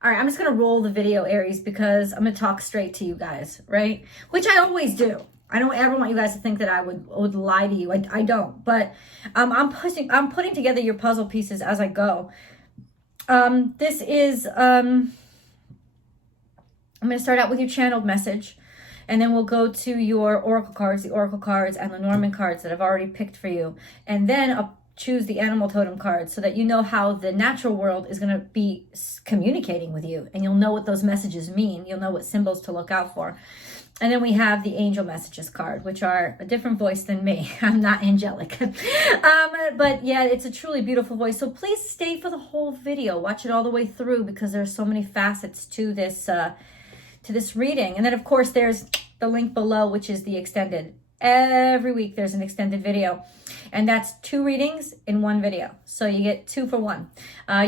All right, I'm just going to roll the video, Aries, because I'm going to talk straight to you guys, right? Which I always do. I don't ever want you guys to think that I would lie to you. I don't. But I'm putting together your puzzle pieces as I go. This is I'm going to start out with your channeled message, and then we'll go to your oracle cards, the oracle cards and the Norman cards that I've already picked for you. And then I'll choose the animal totem card so that you know how the natural world is going to be communicating with you, and you'll know what those messages mean. You'll know what symbols to look out for. And then we have the angel messages card, which are a different voice than me. I'm not angelic. But yeah, it's a truly beautiful voice. So please stay for the whole video. Watch it all the way through, because there's so many facets to this reading. And then of course there's the link below, which is the extended. Every week there's an extended video, and that's 2 readings in 1 video. So you get 2 for 1.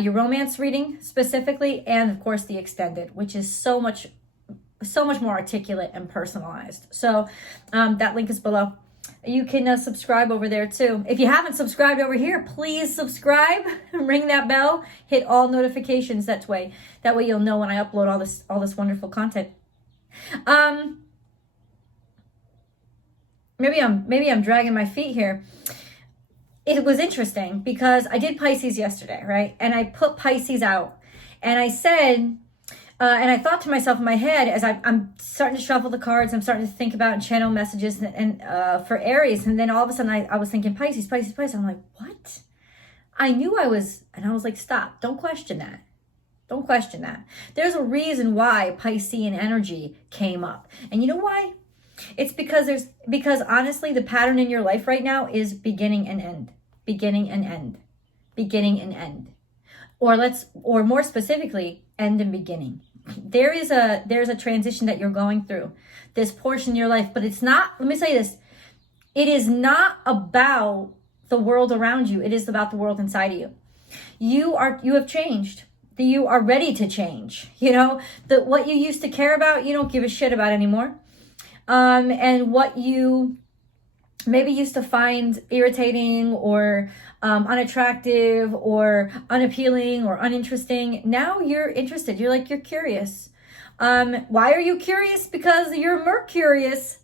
Your romance reading specifically, and of course the extended, which is so much more articulate and personalized. So that link is below. You can subscribe over there too. If you haven't subscribed over here, please subscribe, ring that bell, hit all notifications. That way you'll know when I upload all this wonderful content. Maybe I'm dragging my feet here. It was interesting because I did Pisces yesterday, right? And I put Pisces out, and I said, and I thought to myself in my head as I'm starting to shuffle the cards, I'm starting to think about and channel messages and for Aries, and then all of a sudden I was thinking Pisces. I'm like, what? I knew I was, and I was like, stop! Don't question that. Don't question that. There's a reason why Piscean energy came up, and you know why? It's because honestly, the pattern in your life right now is beginning and end, beginning and end, beginning and end, or more specifically, end and beginning. There's a transition that you're going through, this portion in your life, but it's not. Let me say this: it is not about the world around you. It is about the world inside of you. You have changed. You are ready to change. You know, what you used to care about, you don't give a shit about anymore. And what you maybe used to find irritating or unattractive or unappealing or uninteresting, now you're interested. You're curious. Why are you curious? Because you're Mercurius.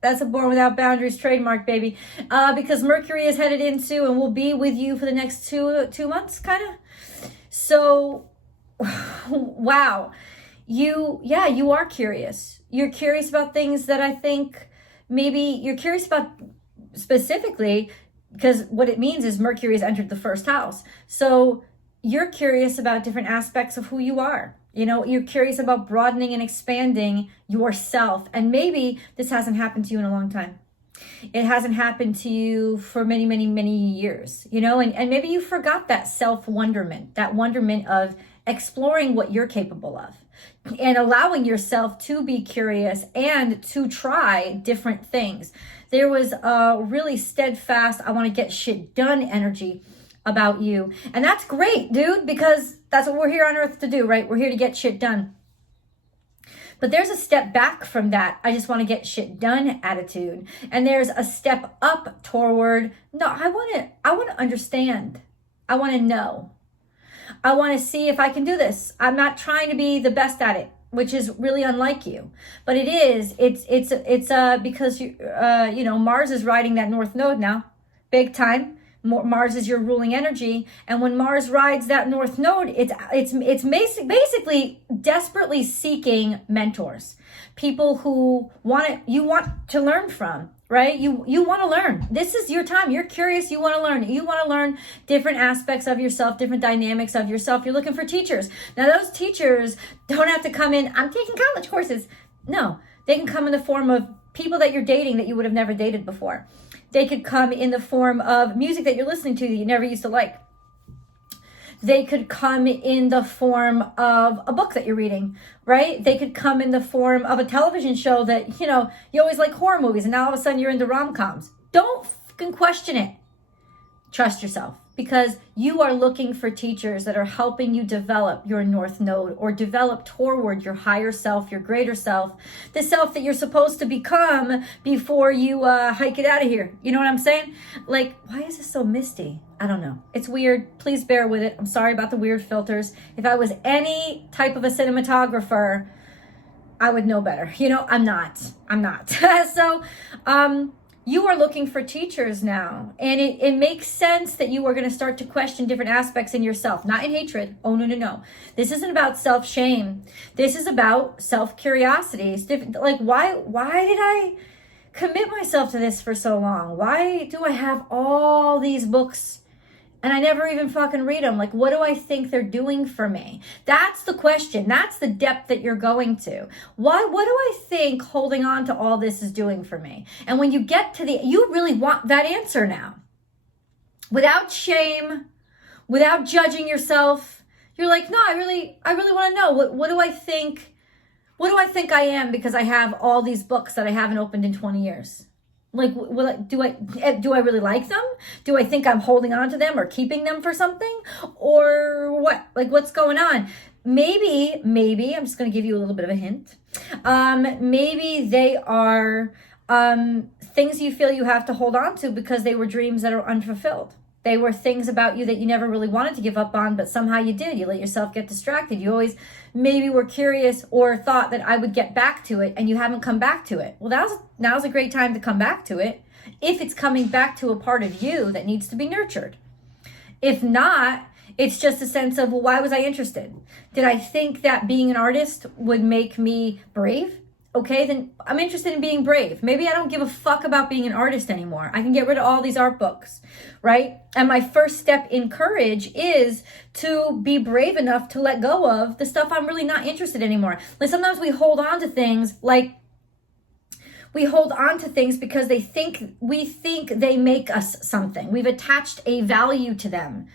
That's a Born Without Boundaries trademark, baby. Because Mercury is headed into and will be with you for the next two months, kind of. So, wow. You are curious. You're curious about things that I think maybe you're curious about specifically, because what it means is Mercury has entered the 1st house. So you're curious about different aspects of who you are. You know, you're curious about broadening and expanding yourself. And maybe this hasn't happened to you in a long time. It hasn't happened to you for many, many, many years, you know, and maybe you forgot that self-wonderment, that wonderment of exploring what you're capable of and allowing yourself to be curious and to try different things. There was a really steadfast, I want to get shit done energy about you. And that's great, dude, because that's what we're here on earth to do, right? We're here to get shit done. But there's a step back from that, I just want to get shit done attitude. And there's a step up toward, no, I want to understand. I want to know. I want to see if I can do this. I'm not trying to be the best at it, which is really unlike you. But it's because you know, Mars is riding that North Node now, big time. Mars is your ruling energy, and when Mars rides that North Node, it's basically desperately seeking mentors, people who you want to learn from, right? You want to learn. This is your time. You're curious. You want to learn. You want to learn different aspects of yourself, different dynamics of yourself. You're looking for teachers. Now, those teachers don't have to come in, I'm taking college courses. No, they can come in the form of people that you're dating that you would have never dated before. They could come in the form of music that you're listening to that you never used to like. They could come in the form of a book that you're reading, right? They could come in the form of a television show that, you know, you always like horror movies and now all of a sudden you're into rom-coms. Don't fucking question it. Trust yourself. because you are looking for teachers that are helping you develop your North Node or develop toward your higher self, your greater self, the self that you're supposed to become before you hike it out of here. You know what I'm saying? Like, why is this so misty? I don't know. It's weird. Please bear with it. I'm sorry about the weird filters. If I was any type of a cinematographer, I would know better. You know, I'm not. So, you are looking for teachers now. And it makes sense that you are going to start to question different aspects in yourself, not in hatred. Oh, no. This isn't about self-shame. This is about self-curiosity. Like, why did I commit myself to this for so long? Why do I have all these books and I never even fucking read them? Like, what do I think they're doing for me? That's the question. That's the depth that you're going to. What do I think holding on to all this is doing for me? And when you get to you really want that answer now. Without shame, without judging yourself, you're like, no, I really want to know. What do I think? What do I think I am because I have all these books that I haven't opened in 20 years? Like, do I really like them? Do I think I'm holding on to them or keeping them for something? Or what? Like, what's going on? Maybe, I'm just going to give you a little bit of a hint. Maybe they are things you feel you have to hold on to because they were dreams that are unfulfilled. They were things about you that you never really wanted to give up on, but somehow you did. You let yourself get distracted. You always maybe were curious or thought that I would get back to it, and you haven't come back to it. Well, now's a great time to come back to it if it's coming back to a part of you that needs to be nurtured. If not, it's just a sense of, well, why was I interested? Did I think that being an artist would make me brave? Okay, then I'm interested in being brave. Maybe I don't give a fuck about being an artist anymore. I can get rid of all these art books, right? And my first step in courage is to be brave enough to let go of the stuff I'm really not interested in anymore. Like, sometimes we hold on to things because we think they make us something. We've attached a value to them.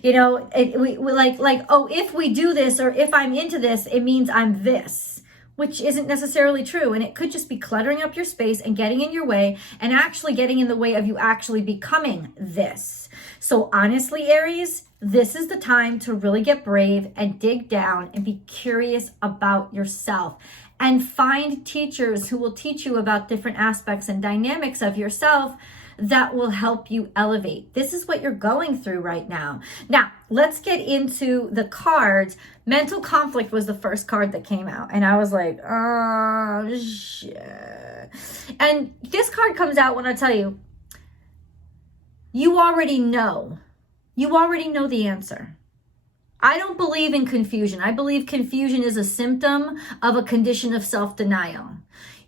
You know, we like, oh, if we do this or if I'm into this, it means I'm this. Which isn't necessarily true. And it could just be cluttering up your space and getting in your way and actually getting in the way of you actually becoming this. So honestly, Aries, this is the time to really get brave and dig down and be curious about yourself and find teachers who will teach you about different aspects and dynamics of yourself that will help you elevate. This is what you're going through right now. Now, let's get into the cards. Mental conflict was the first card that came out. And I was like, oh, shit. And this card comes out when I tell you, you already know. You already know the answer. I don't believe in confusion. I believe confusion is a symptom of a condition of self-denial.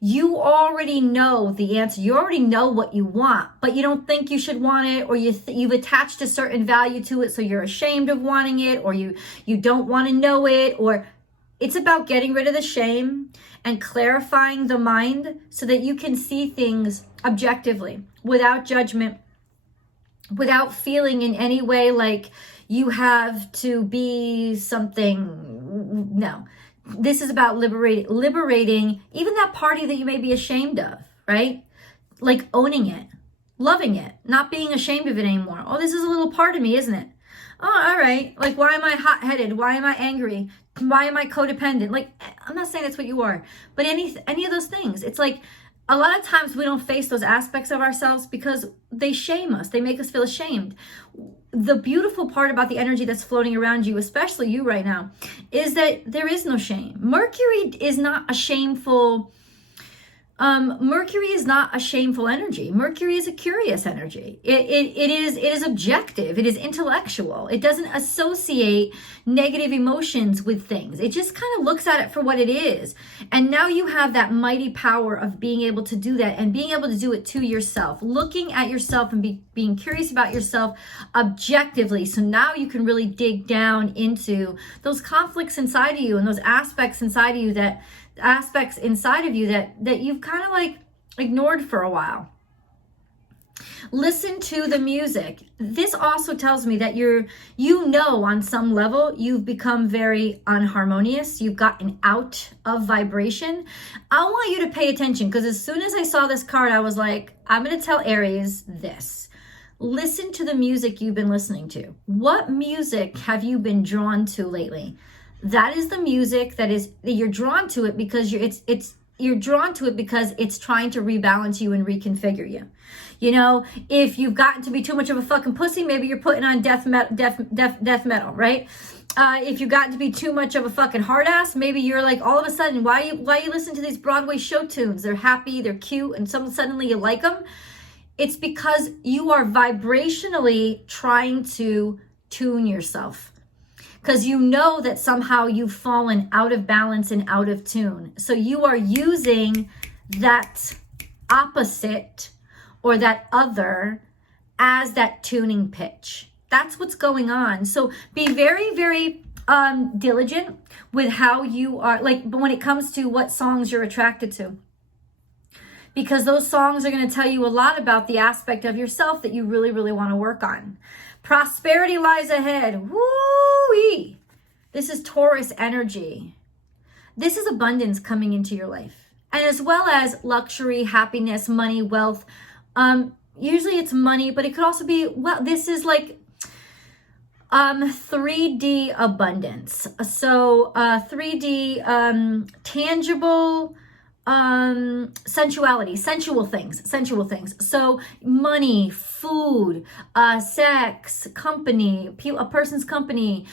You already know the answer. You already know what you want, but you don't think you should want it, or you've attached a certain value to it, so you're ashamed of wanting it, or you don't want to know it, or it's about getting rid of the shame and clarifying the mind so that you can see things objectively, without judgment, without feeling in any way like you have to be something. No. This is about liberating even that party that you may be ashamed of, right? Like owning it, loving it, not being ashamed of it anymore. Oh, this is a little part of me, isn't it? Oh, all right. Like, why am I hot-headed? Why am I angry? Why am I codependent? Like, I'm not saying that's what you are, but any of those things. It's like a lot of times we don't face those aspects of ourselves because they shame us. They make us feel ashamed. The beautiful part about the energy that's floating around you, especially you right now, is that there is no shame. Mercury is not a shameful energy. Mercury is a curious energy. It is objective. It is intellectual. It doesn't associate negative emotions with things. It just kind of looks at it for what it is. And now you have that mighty power of being able to do that and being able to do it to yourself, looking at yourself and being curious about yourself objectively. So now you can really dig down into those conflicts inside of you and those aspects inside of you that you've kind of like ignored for a while. Listen to the music. This also tells me that on some level, you've become very unharmonious. You've gotten out of vibration. I want you to pay attention, because as soon as I saw this card, I was like, I'm going to tell Aries this. listen to the music you've been listening to. What music have you been drawn to lately? That is the music that you're drawn to it because you're drawn to it because it's trying to rebalance you and reconfigure you. You know, if you've gotten to be too much of a fucking pussy, maybe you're putting on death metal, right? If you've gotten to be too much of a fucking hard ass, maybe you're like, all of a sudden, why you listen to these Broadway show tunes? They're happy, they're cute, and suddenly you like them. It's because you are vibrationally trying to tune yourself. Because you know that somehow you've fallen out of balance and out of tune. So you are using that opposite or that other as that tuning pitch. That's what's going on. So be very, very diligent with how you are, like when it comes to what songs you're attracted to. Because those songs are going to tell you a lot about the aspect of yourself that you really, really want to work on. Prosperity lies ahead. Woo-wee. This is Taurus energy. This is abundance coming into your life. And as well as luxury, happiness, money, wealth. Usually it's money, but it could also be, well, this is like 3D abundance. So 3D tangible sensuality, sensual things. So money, food, sex, company, a person's company,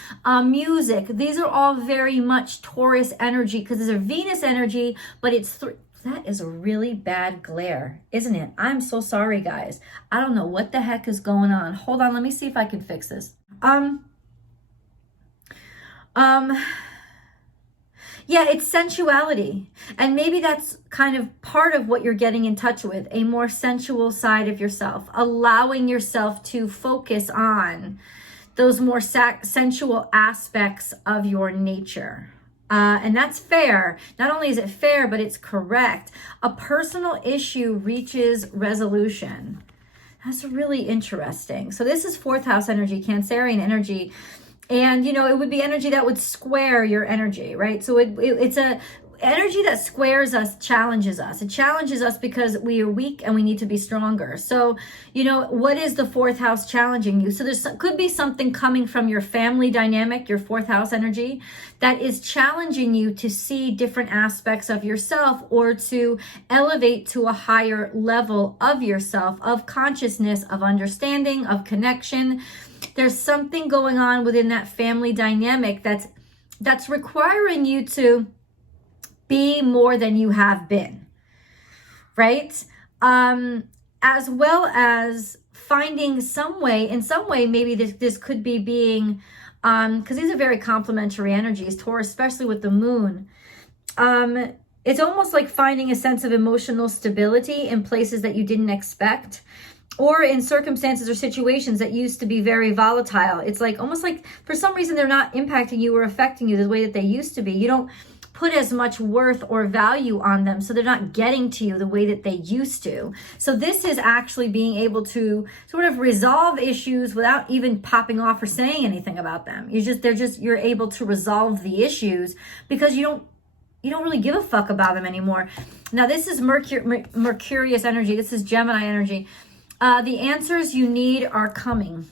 music. These are all very much Taurus energy because it's a Venus energy, but it's that is a really bad glare, isn't it? I'm so sorry, guys. I don't know what the heck is going on. Hold on, let me see if I can fix this. Yeah, it's sensuality. And maybe that's kind of part of what you're getting in touch with, a more sensual side of yourself, allowing yourself to focus on those more sensual aspects of your nature. And that's fair. Not only is it fair, but it's correct. A personal issue reaches resolution. That's really interesting. So this is fourth house energy, Cancerian energy. And, you know, it would be energy that would square your energy, right? So it's a energy that squares us, challenges us. It challenges us because we are weak and we need to be stronger. So, you know, what is the fourth house challenging you? So could be something coming from your family dynamic, your fourth house energy, that is challenging you to see different aspects of yourself or to elevate to a higher level of yourself, of consciousness, of understanding, of connection. There's something going on within that family dynamic that's requiring you to be more than you have been, right? As well as finding in some way, maybe this could be being, because these are very complementary energies, Taurus, especially with the moon. It's almost like finding a sense of emotional stability in places that you didn't expect, or in circumstances or situations that used to be very volatile. It's like almost like for some reason they're not impacting you or affecting you the way that they used to be. You don't put as much worth or value on them, so they're not getting to you the way that they used to. So this is actually being able to sort of resolve issues without even popping off or saying anything about them. You're able to resolve the issues because you don't really give a fuck about them anymore. Now this is Mercurius energy. This is Gemini energy. The answers you need are coming.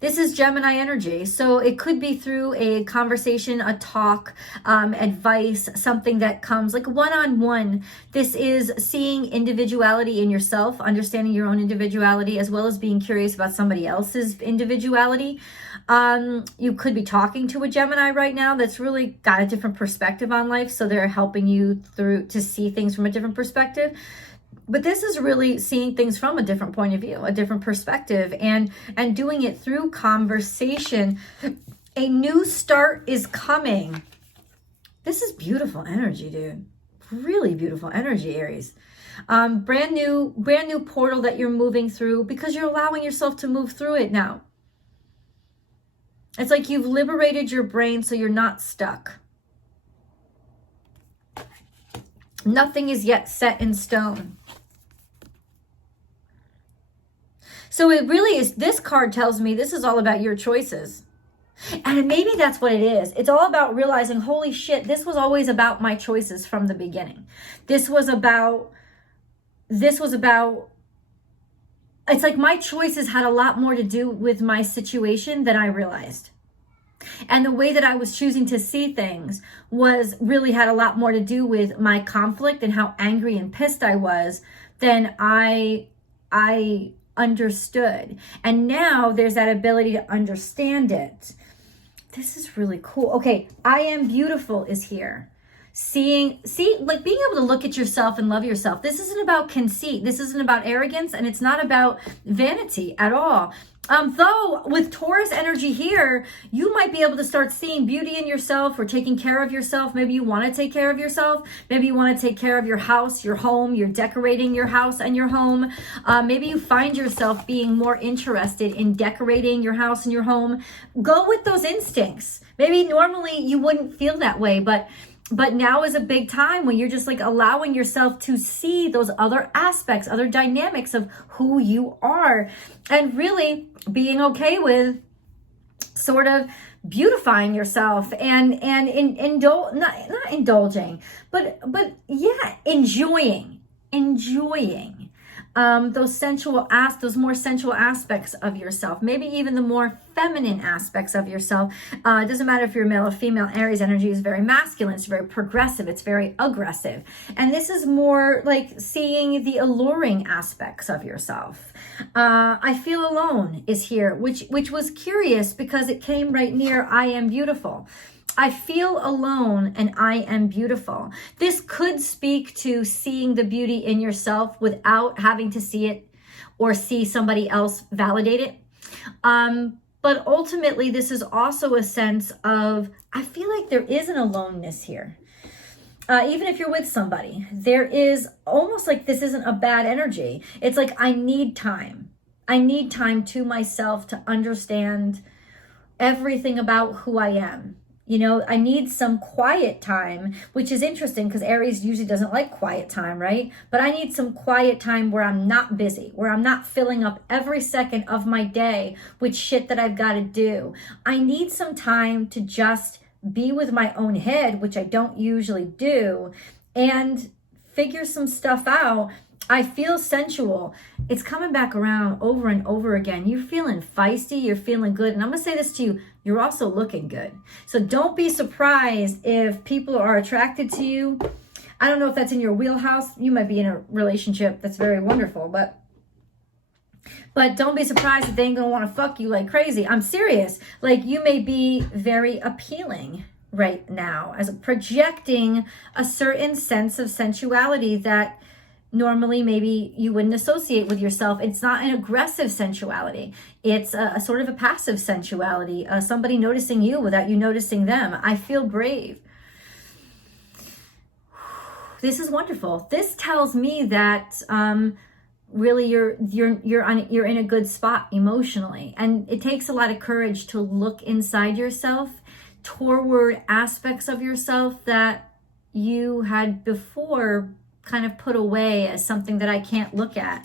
This is Gemini energy. So it could be through a conversation, a talk, advice, something that comes like one-on-one. This is seeing individuality in yourself, understanding your own individuality, as well as being curious about somebody else's individuality. You could be talking to a Gemini right now that's really got a different perspective on life. So they're helping you to see things from a different perspective. But this is really seeing things from a different point of view, a different perspective, and doing it through conversation. A new start is coming. This is beautiful energy, dude. Really beautiful energy, Aries. Brand new portal that you're moving through because you're allowing yourself to move through it now. It's like you've liberated your brain so you're not stuck. Nothing is yet set in stone. So it really is, this card tells me this is all about your choices. And maybe that's what it is. It's all about realizing, holy shit, this was always about my choices from the beginning. This was about it's like my choices had a lot more to do with my situation than I realized. And the way that I was choosing to see things was really had a lot more to do with my conflict and how angry and pissed I was than I understood. And now there's that ability to understand it. This is really cool. Okay, I am beautiful is here. See, like being able to look at yourself and love yourself. This isn't about conceit. This isn't about arrogance, and it's not about vanity at all. Though with Taurus energy here, you might be able to start seeing beauty in yourself or taking care of yourself. Maybe you want to take care of yourself. Maybe you want to take care of your house, your home. You're decorating your house and your home. Maybe you find yourself being more interested in decorating your house and your home. Go with those instincts. Maybe normally you wouldn't feel that way, but now is a big time when you're just like allowing yourself to see those other aspects, other dynamics of who you are, and really being okay with sort of beautifying yourself and not indulging, but yeah, enjoying those more sensual aspects of yourself, maybe even the more feminine aspects of yourself. It doesn't matter if you're male or female. Aries energy is very masculine, it's very progressive, it's very aggressive. And this is more like seeing the alluring aspects of yourself. I feel alone is here, which was curious because it came right near I am beautiful. I feel alone and I am beautiful. This could speak to seeing the beauty in yourself without having to see it or see somebody else validate it. But ultimately, this is also a sense of, I feel like there is an aloneness here. Even if you're with somebody, there is almost like this isn't a bad energy. It's like, I need time. I need time to myself to understand everything about who I am. You know, I need some quiet time, which is interesting because Aries usually doesn't like quiet time, right? But I need some quiet time where I'm not busy, where I'm not filling up every second of my day with shit that I've got to do. I need some time to just be with my own head, which I don't usually do, and figure some stuff out. I feel sensual. It's coming back around over and over again. You're feeling feisty. You're feeling good. And I'm going to say this to you. You're also looking good. So don't be surprised if people are attracted to you. I don't know if that's in your wheelhouse. You might be in a relationship that's very wonderful, but don't be surprised if they ain't going to want to fuck you like crazy. I'm serious. Like, you may be very appealing right now as projecting a certain sense of sensuality that normally maybe you wouldn't associate with yourself. It's not an aggressive sensuality. It's a sort of a passive sensuality. Somebody noticing you without you noticing them. I feel brave. This is wonderful. This tells me that really you're in a good spot emotionally, and it takes a lot of courage to look inside yourself toward aspects of yourself that you had before kind of put away as something that I can't look at.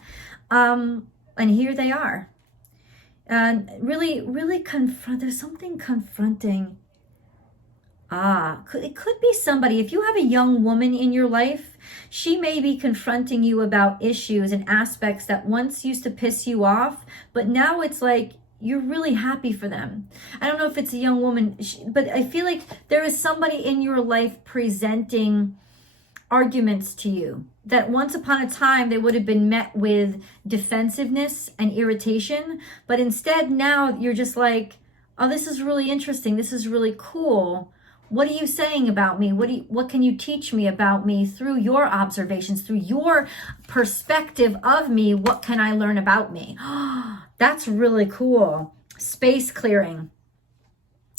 And here they are. And really there's something confronting. It could be somebody. If you have a young woman in your life, she may be confronting you about issues and aspects that once used to piss you off, but now it's like you're really happy for them. I don't know if it's a young woman, but I feel like there is somebody in your life presenting arguments to you that once upon a time they would have been met with defensiveness and irritation, but instead now you're just like, oh, this is really interesting, this is really cool. What are you saying about me? What can you teach me about me through your observations, through your perspective of me? What can I learn about me? That's really cool. Space clearing.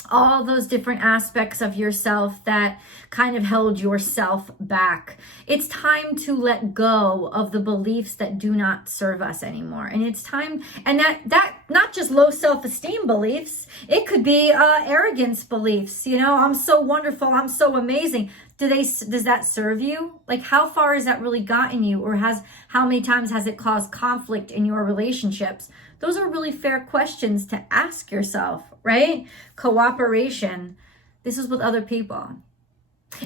All those different aspects of yourself that kind of held yourself back. It's time to let go of the beliefs that do not serve us anymore. And it's time, and that not just low self-esteem beliefs, it could be arrogance beliefs. You know, I'm so wonderful, I'm so amazing. Does that serve you? Like, how far has that really gotten you? Or how many times has it caused conflict in your relationships? Those are really fair questions to ask yourself, right? Cooperation. This is with other people.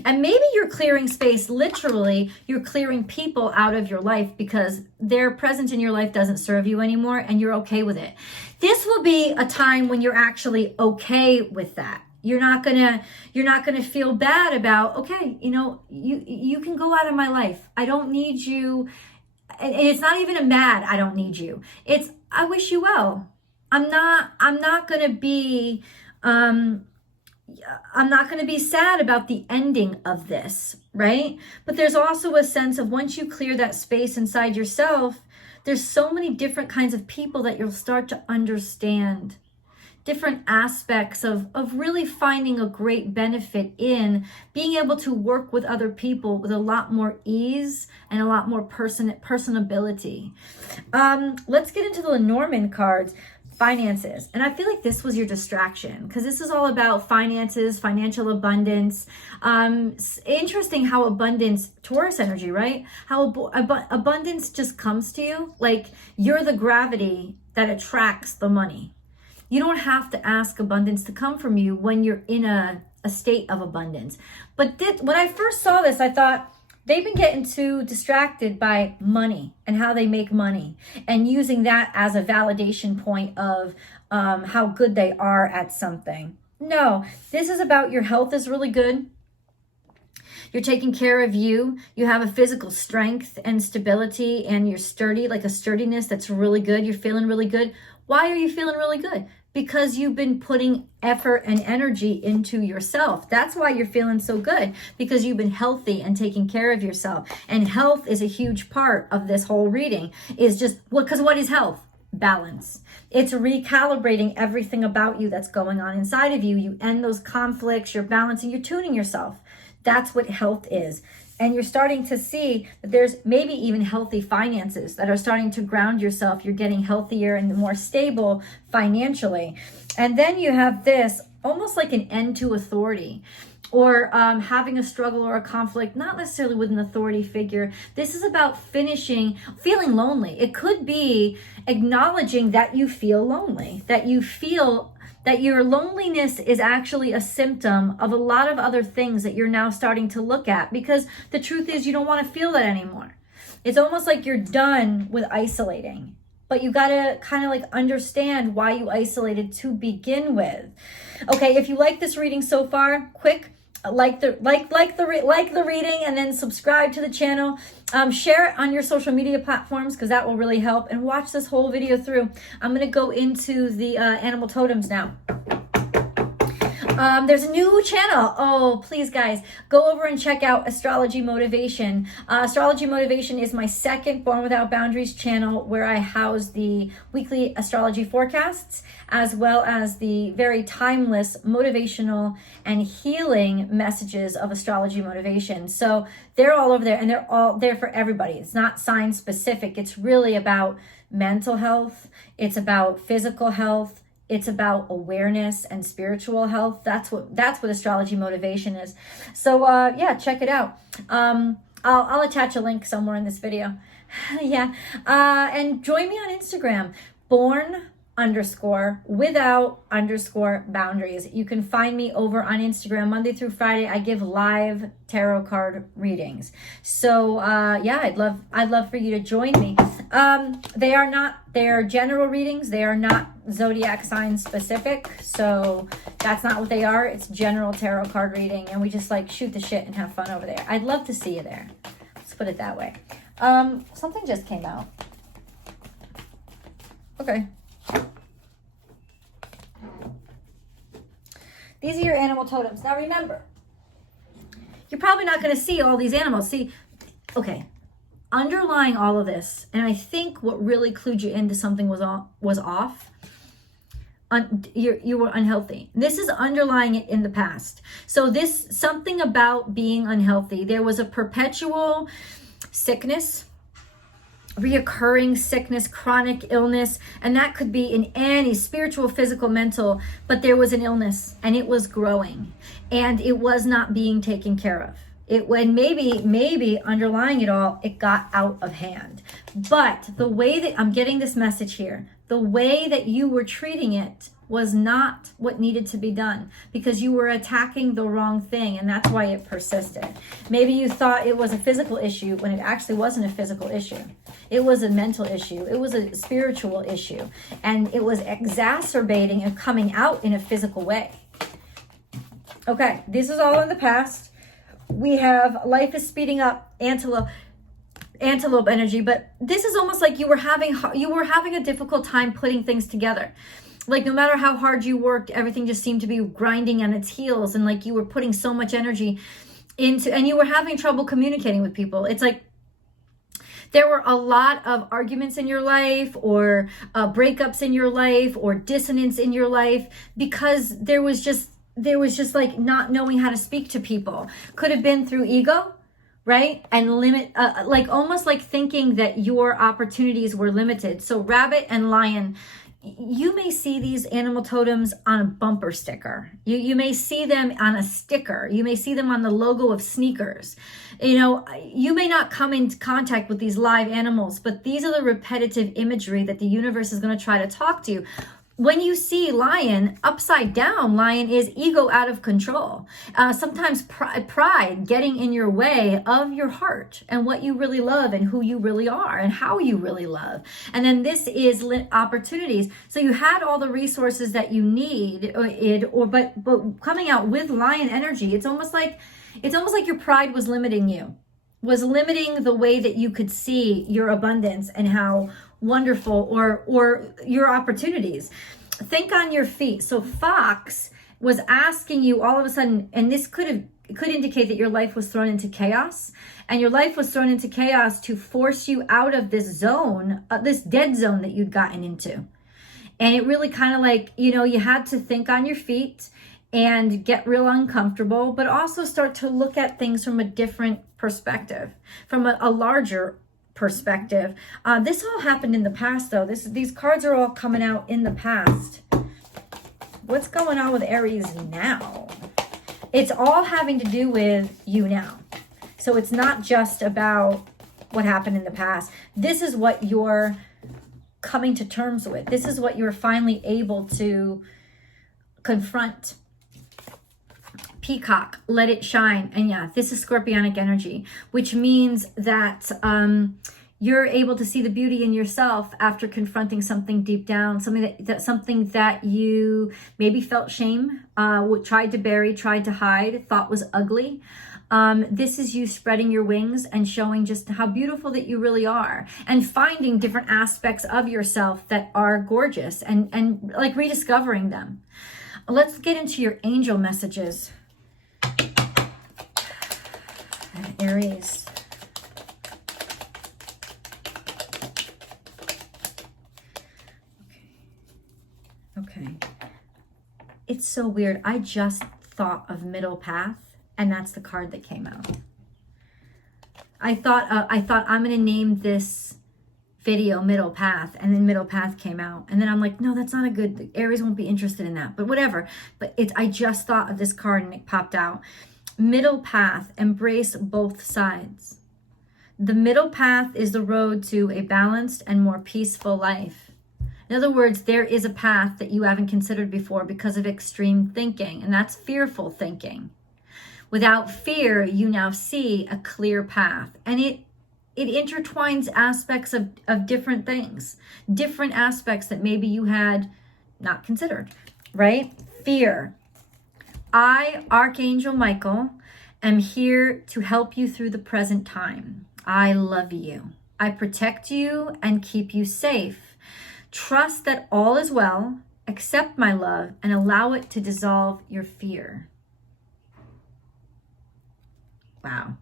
And maybe you're clearing space, literally, you're clearing people out of your life because their presence in your life doesn't serve you anymore and you're okay with it. This will be a time when you're actually okay with that. You're not gonna feel bad about, okay, you can go out of my life. I don't need you. And it's not even a mad, I don't need you. It's, I wish you well. I'm not gonna be sad about the ending of this, right? But there's also a sense of once you clear that space inside yourself, there's so many different kinds of people that you'll start to understand. Different aspects of really finding a great benefit in being able to work with other people with a lot more ease and a lot more personability. Let's get into the Lenormand cards. Finances. And I feel like this was your distraction because this is all about finances, financial abundance. Interesting how abundance, Taurus energy, right? How abundance just comes to you. Like you're the gravity that attracts the money. You don't have to ask abundance to come from you when you're in a state of abundance. But when I first saw this, I thought, they've been getting too distracted by money and how they make money and using that as a validation point of how good they are at something. No, this is about your health is really good. You're taking care of you. You have a physical strength and stability and you're sturdy, like a sturdiness that's really good. You're feeling really good. Why are you feeling really good? Because you've been putting effort and energy into yourself. That's why you're feeling so good, because you've been healthy and taking care of yourself. And health is a huge part of this whole reading, is just, because what is health? Balance. It's recalibrating everything about you that's going on inside of you. You end those conflicts, you're balancing, you're tuning yourself. That's what health is. And you're starting to see that there's maybe even healthy finances that are starting to ground yourself. You're getting healthier and more stable financially. And then you have this almost like an end to authority, or having a struggle or a conflict, not necessarily with an authority figure. This is about feeling lonely. It could be acknowledging that you feel lonely, that you feel that your loneliness is actually a symptom of a lot of other things that you're now starting to look at, because the truth is you don't want to feel that anymore. It's almost like you're done with isolating, but you got to kind of like understand why you isolated to begin with. Okay, if you like this reading so far, quick, like the reading, and then subscribe to the channel. Share it on your social media platforms because that will really help. And watch this whole video through. I'm going to go into the animal totems now. There's a new channel. Oh, please, guys, go over and check out Astrology Motivation. Astrology Motivation is my second Born Without Boundaries channel, where I house the weekly astrology forecasts, as well as the very timeless motivational and healing messages of astrology motivation. So they're all over there, and they're all there for everybody. It's not sign specific. It's really about mental health. It's about physical health. It's about awareness and spiritual health. That's what Astrology Motivation is. So yeah, check it out. I'll attach a link somewhere in this video. Yeah. And join me on Instagram, born_without_boundaries. You can find me over on Instagram Monday through Friday. I give live tarot card readings. So yeah, I'd love for you to join me. They are general readings. They are not zodiac sign specific. So that's not what they are. It's general tarot card reading, and we just like shoot the shit and have fun over there. I'd love to see you there. Let's put it that way. Something just came out. Okay. These are your animal totems. Now remember, you're probably not going to see all these animals. See, okay, underlying all of this, and I think what really clued you into something was off. You were unhealthy. This is underlying it in the past. So something about being unhealthy. There was a perpetual sickness, reoccurring sickness, chronic illness, and that could be in any spiritual, physical, mental, but there was an illness and it was growing and it was not being taken care of. When maybe underlying it all, it got out of hand. But the way that I'm getting this message here, the way that you were treating it was not what needed to be done, because you were attacking the wrong thing, and that's why it persisted. Maybe you thought it was a physical issue when it actually wasn't a physical issue. It was a mental issue. It was a spiritual issue, and it was exacerbating and coming out in a physical way. Okay, this is all in the past. We have life is speeding up, antelope energy, but this is almost like you were having a difficult time putting things together. Like no matter how hard you worked, everything just seemed to be grinding on its heels, and like you were putting so much energy into, and you were having trouble communicating with people. It's like there were a lot of arguments in your life, or breakups in your life, or dissonance in your life, because there was just like not knowing how to speak to people. Could have been through ego, right? And limit, like almost like thinking that your opportunities were limited. So rabbit and lion, you may see these animal totems on a bumper sticker. You may see them on a sticker. You may see them on the logo of sneakers. You know, you may not come into contact with these live animals, but these are the repetitive imagery that the universe is going to try to talk to you. When you see lion, upside down, lion is ego out of control. Sometimes pride getting in your way of your heart and what you really love and who you really are and how you really love. And then this is opportunities. So you had all the resources that you need, but coming out with lion energy, it's almost like your pride was limiting you, was limiting the way that you could see your abundance and how wonderful, or your opportunities. Think on your feet. So Fox was asking you all of a sudden, and this could indicate that your life was thrown into chaos, and your life was thrown into chaos to force you out of this zone, this dead zone that you'd gotten into. And it really kind of like, you know, you had to think on your feet and get real uncomfortable, but also start to look at things from a different perspective, from a larger perspective. This all happened in the past, though. These cards are all coming out in the past. What's going on with Aries now? It's all having to do with you now. So it's not just about what happened in the past. This is what you're coming to terms with. This is what you're finally able to confront. Peacock, let it shine. And yeah, this is scorpionic energy, which means that you're able to see the beauty in yourself after confronting something deep down, something that you maybe felt shame, tried to bury, tried to hide, thought was ugly. This is you spreading your wings and showing just how beautiful that you really are, and finding different aspects of yourself that are gorgeous, and like rediscovering them. Let's get into your angel messages. Aries. Okay. It's so weird. I just thought of Middle Path, and that's the card that came out. I thought I'm going to name this video Middle Path, and then Middle Path came out, and then I'm like, no, that's not a good, Aries won't be interested in that, but whatever. But I just thought of this card and it popped out. Middle path, embrace both sides. The middle path is the road to a balanced and more peaceful life. In other words, there is a path that you haven't considered before because of extreme thinking, and that's fearful thinking. Without fear, you now see a clear path, and it intertwines aspects of different things, different aspects that maybe you had not considered, right? Fear. I, Archangel Michael, am here to help you through the present time. I love you. I protect you and keep you safe. Trust that all is well. Accept my love and allow it to dissolve your fear. Wow.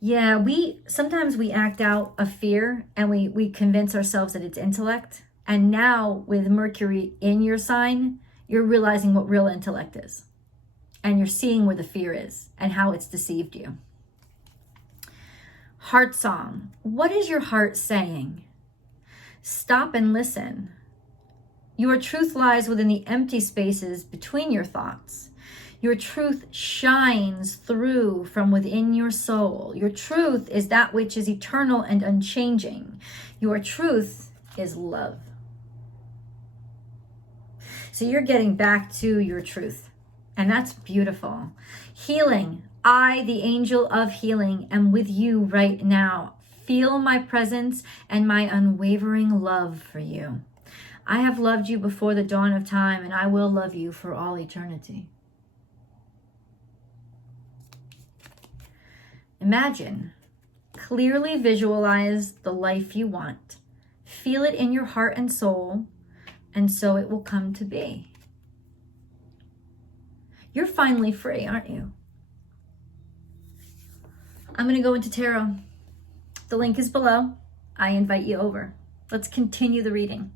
Yeah, sometimes we act out a fear and we convince ourselves that it's intellect. And now with Mercury in your sign, you're realizing what real intellect is. And you're seeing where the fear is and how it's deceived you. Heart song. What is your heart saying? Stop and listen. Your truth lies within the empty spaces between your thoughts. Your truth shines through from within your soul. Your truth is that which is eternal and unchanging. Your truth is love. So you're getting back to your truth. And that's beautiful. Healing. I, the angel of healing, am with you right now. Feel my presence and my unwavering love for you. I have loved you before the dawn of time, and I will love you for all eternity. Imagine, clearly visualize the life you want. Feel it in your heart and soul, and so it will come to be. You're finally free, aren't you? I'm going to go into tarot. The link is below. I invite you over. Let's continue the reading.